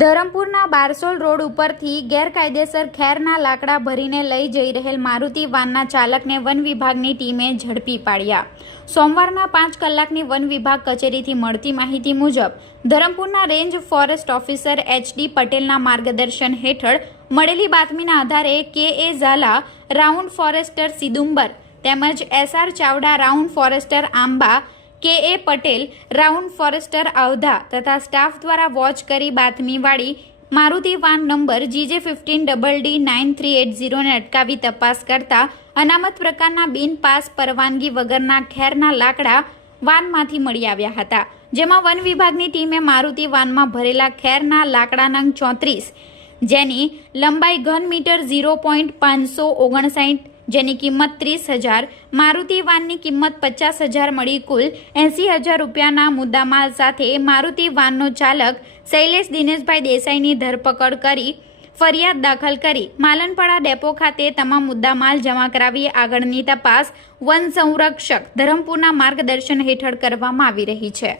ધરમપુરના બારસોલ road ઉપરથી ગેરકાયદેસર ખેરના લાકડા ભરીને લઈ જઈ રહેલ મારુતિ વાનના ચાલકને વન વિભાગની ટીમે ઝડપી પાડ્યા. સોમવારના પાંચ કલાકની વન વિભાગ કચેરીથી મળતી માહિતી મુજબ, ધરમપુરના રેન્જ ફોરેસ્ટ ઓફિસર એચડી પટેલના માર્ગદર્શન હેઠળ મળેલી બાતમીના આધારે K A Jhala, round forester સિદુંબર તેમજ SR Chavda, round forester Amba K A Patel, round forester Avadha તથા સ્ટાફ દ્વારા વોચ કરી બાતમીવાળી Maruti van number GJ fifteen double D nine three eight ઝીરોને અટકાવી તપાસ કરતા અનામત પ્રકારના બિન પાસ પરવાનગી વગરના ખેરના લાકડા વાનમાંથી મળી આવ્યા હતા, જેમાં વન વિભાગની ટીમે મારુતિ વાનમાં ભરેલા ખેરના લાકડા ચોત્રીસ, જેની લંબાઈ ઘન મીટર ઝીરો પોઈન્ટ પાંચસો ઓગણસાઠ જેની કિંમત ત્રીસ હજાર, મારુતિ વાનની કિંમત પચાસ હજાર મળી કુલ એંસી હજાર રૂપિયાના મુદ્દામાલ સાથે મારુતિ વાનનો ચાલક શૈલેષ દિનેશભાઈ દેસાઈની ધરપકડ કરી, ફરિયાદ દાખલ કરી. માલનપાડા ડેપો ખાતે તમામ મુદ્દામાલ જમા કરાવી આગળની તપાસ વન સંરક્ષક ધરમપુરના માર્ગદર્શન હેઠળ કરવામાં આવી રહી છે.